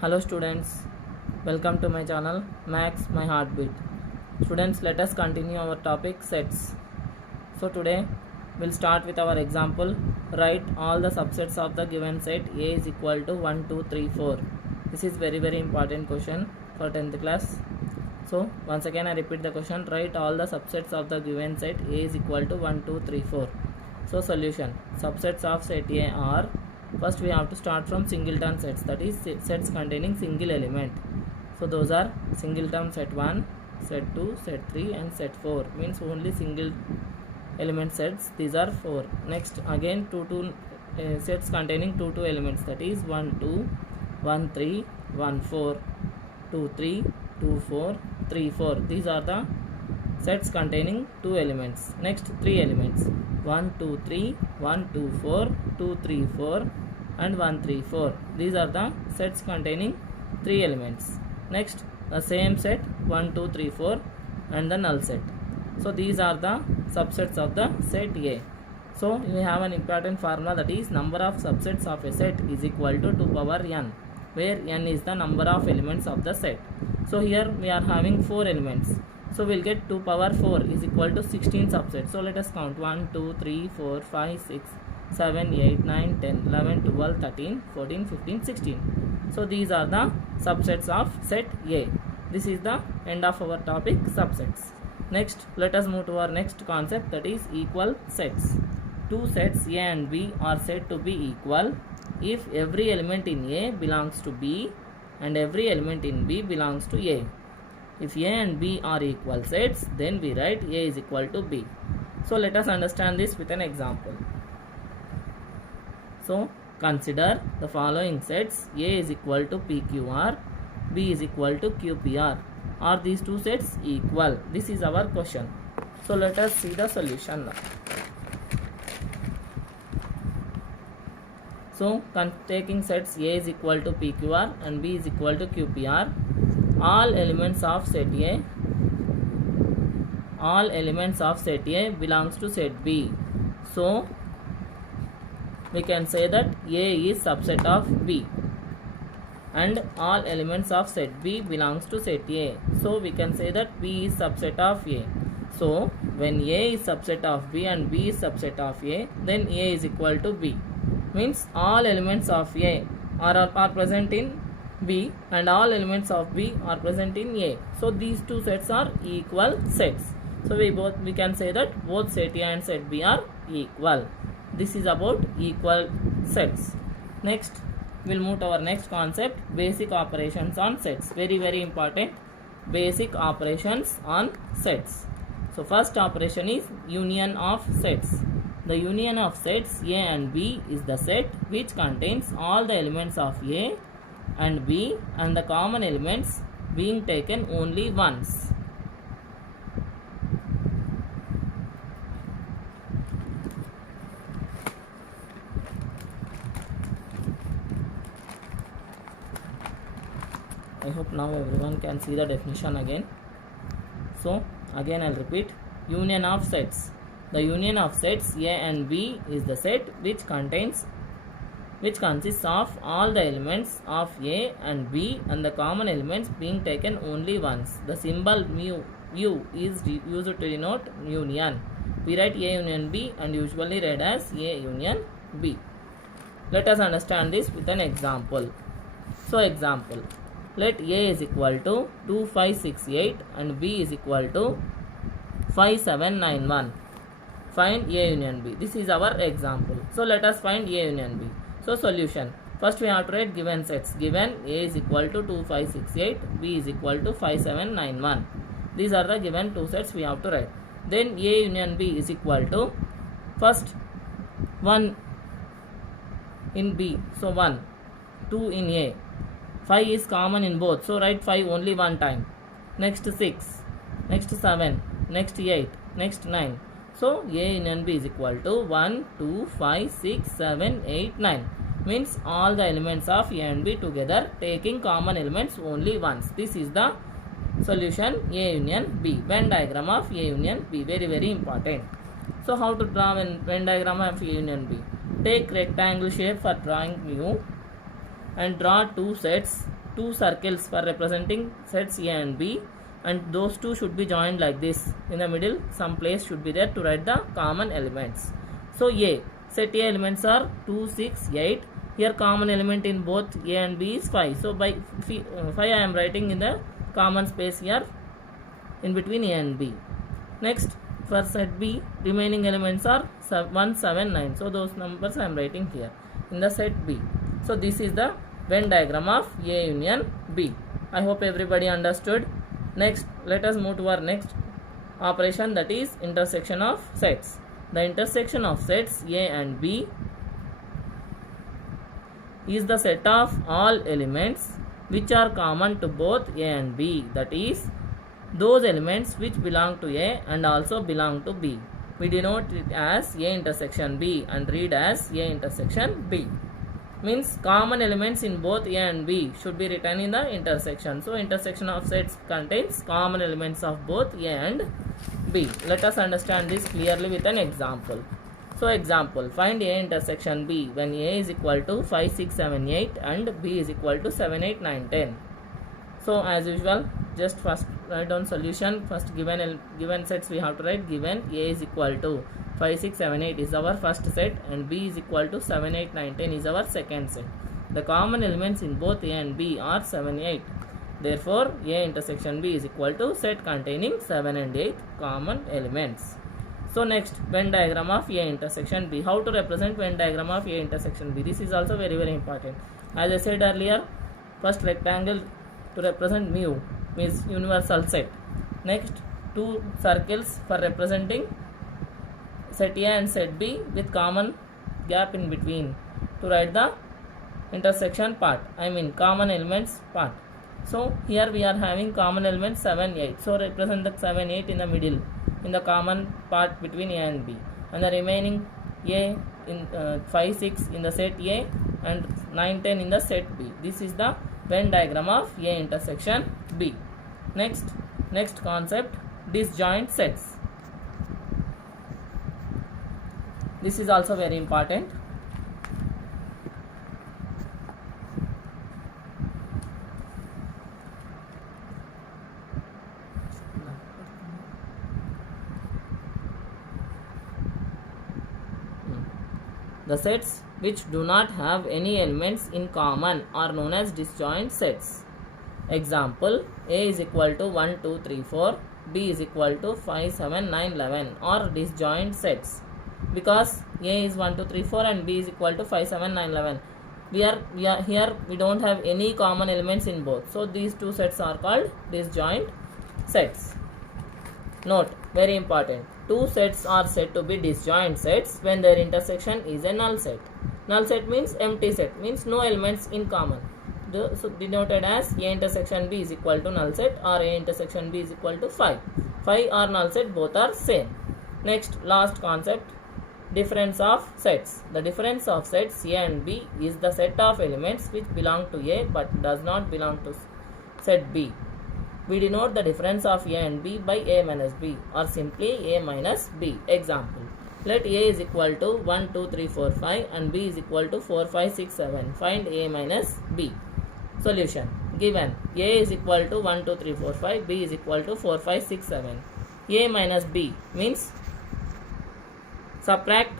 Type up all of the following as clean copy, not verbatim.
Hello students, welcome to my channel Max My Heartbeat. Students, let us continue our topic sets. So today we'll start with our example. Write all the subsets of the given set A is equal to 1, 2, 3, 4. This is very important question for 10th class. So once again I repeat the question. Write all the subsets of the given set A is equal to 1, 2, 3, 4. So solution. Subsets of set A are, first we have to start from singleton sets, that is sets containing single element. So those are singleton set 1, set 2, set 3 and set 4, means only single element sets. These are 4. Next again sets containing 2 elements, that is 1 2, 1 3, 1 4, 2 3, 2 4, 3 4. These are the sets containing 2 elements. Next 3 elements, 1 2 3, 1 2 4, 2 3 4 and 1 3 4. These are the sets containing 3 elements. Next the same set 1 2 3 4 and the null set. So these are the subsets of the set A. So we have an important formula, that is number of subsets of a set is equal to 2 power n, where n is the number of elements of the set. So here we are having 4 elements. So we'll get 2 power 4 is equal to 16 subsets. So let us count 1, 2, 3, 4, 5, 6, 7, 8, 9, 10, 11, 12, 13, 14, 15, 16. So these are the subsets of set A. This is the end of our topic subsets. Next let us move to our next concept, that is equal sets. Two sets A and B are said to be equal if every element in A belongs to B and every element in B belongs to A. If A and B are equal sets, then we write A is equal to B. So let us understand this with an example. So consider the following sets. A is equal to PQR, B is equal to QPR. Are these two sets equal? This is our question. So let us see the solution now. So taking sets A is equal to PQR and B is equal to QPR, all elements of set A belongs to set B. So we can say that A is subset of B and all elements of set B belongs to set A. So we can say that B is subset of A. So when A is subset of B and B is subset of A, then A is equal to B. Means all elements of A are present in B and all elements of B are present in A. So these two sets are equal sets. So we can say that both set A and set B are equal. This is about equal sets. Next we'll move to our next concept, basic operations on sets. Very important, basic operations on sets. So first operation is union of sets. The union of sets A and B is the set which contains all the elements of A and B and the common elements being taken only once. I hope now everyone can see the definition again. So again I'll repeat, union of sets. The union of sets A and B is the set which consists of all the elements of A and B and the common elements being taken only once. The symbol U is used to denote union. We write A union B and usually read as A union B. Let us understand this with an example. So example, let A is equal to 2568 and B is equal to 5791. Find A union B. This is our example. So let us find A union B. So solution. First we have to write given sets. Given A is equal to 2568, B is equal to 5791. These are the given two sets we have to write. Then A union B is equal to, first 1 in B. So 1, 2 in A. 5 is common in both. So write 5 only one time. Next 6. Next 7. Next 8. Next 9. So A union B is equal to 1, 2, 5, 6, 7, 8, 9. Means all the elements of A and B together taking common elements only once. This is the solution A union B. Venn diagram of A union B. Very important. So how to draw Venn diagram of A union B? Take rectangle shape for drawing mu and draw two sets two circles for representing sets A and B, and those two should be joined like this. In the middle some place should be there to write the common elements. So A, set A elements are 2, 6, 8. Here common element in both A and B is 5. So by 5 I am writing in the common space here in between A and B. Next, for set B, remaining elements are 1, 7, 9. So those numbers I am writing here in the set B. So this is the Venn diagram of A union B. I hope everybody understood. Next, let us move to our next operation, that is intersection of sets. The intersection of sets A and B is the set of all elements which are common to both A and B, that is those elements which belong to A and also belong to B. We denote it as A intersection B and read as A intersection B. Means common elements in both A and B should be written in the intersection. So intersection of sets contains common elements of both A and B. Let us understand this clearly with an example. So example, find A intersection B when A is equal to 5, 6, 7, 8 and B is equal to 7, 8, 9, 10. So as usual, just first write down solution. First given sets we have to write. Given A is equal to 5, 6, 7, 8 is our first set and B is equal to 7, 8, 9, 10 is our second set. The common elements in both A and B are 7, 8. Therefore, A intersection B is equal to set containing 7 and 8 common elements. So next, Venn diagram of A intersection B. How to represent Venn diagram of A intersection B? This is also very important. As I said earlier, first rectangle to represent mu means universal set. Next, two circles for representing set A and set B with common gap in between to write the intersection part, I mean common elements part. So here we are having common elements 7, 8. So represent the 7, 8 in the middle in the common part between A and B, and the remaining A in 5, 6 in the set A and 9, 10 in the set B. This is the Venn diagram of A intersection B. Next concept, disjoint sets. This is also very important. The sets which do not have any elements in common are known as disjoint sets. Example, A is equal to 1, 2, 3, 4, B is equal to 5, 7, 9, 11 are disjoint sets. Because A is 1, 2, 3, 4 and B is equal to 5, 7, 9, 11. We are here we don't have any common elements in both. So these two sets are called disjoint sets. Note, very important. Two sets are said to be disjoint sets when their intersection is a null set. Null set means empty set, means no elements in common. So denoted as A intersection B is equal to null set or A intersection B is equal to 5. 5 are null set, both are same. Next, last concept, difference of sets. The difference of sets A and B is the set of elements which belong to A but does not belong to set B. We denote the difference of A and B by A minus B or simply A minus B. Example, let A is equal to 1, 2, 3, 4, 5 and B is equal to 4, 5, 6, 7. Find A minus B. Solution, given A is equal to 1, 2, 3, 4, 5, B is equal to 4, 5, 6, 7. A minus B means subtract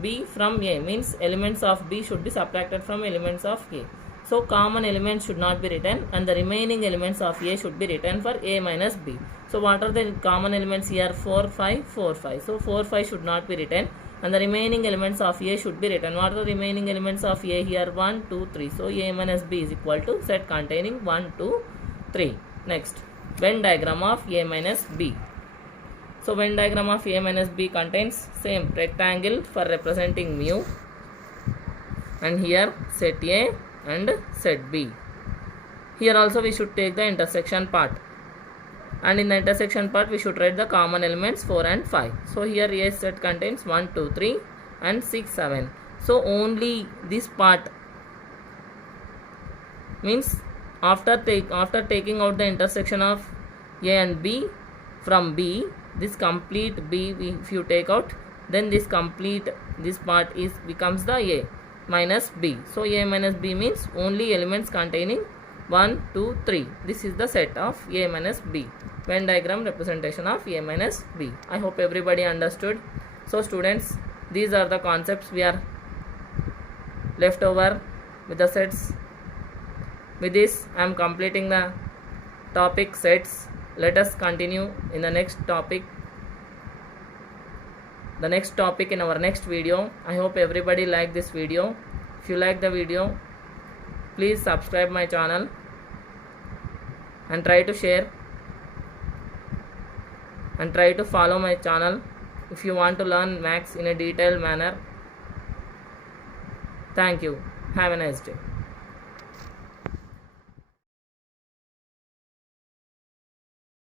B from A, means elements of B should be subtracted from elements of A. So common elements should not be written and the remaining elements of A should be written for A minus B. So what are the common elements here? 4, 5, 4, 5. So 4, 5 should not be written and the remaining elements of A should be written. What are the remaining elements of A here? 1, 2, 3. So A minus B is equal to set containing 1, 2, 3. Next, Venn diagram of A minus B. So Venn diagram of A minus B contains same rectangle for representing mu, and here set A and set B. Here also we should take the intersection part, and in the intersection part we should write the common elements 4 and 5. So here A set contains 1, 2, 3 and 6, 7. So only this part, means after taking out the intersection of A and B from B, this complete B if you take out, then this part becomes the A minus B. So A minus B means only elements containing 1, 2, 3. This is the set of A minus B. Venn diagram representation of A minus B. I hope everybody understood. So students, these are the concepts we are left over with the sets. With this, I am completing the topic sets. Let us continue in the next topic. The next topic in our next video. I hope everybody like this video. If you like the video, please subscribe my channel and try to share and try to follow my channel if you want to learn maths in a detailed manner. Thank you. Have a nice day.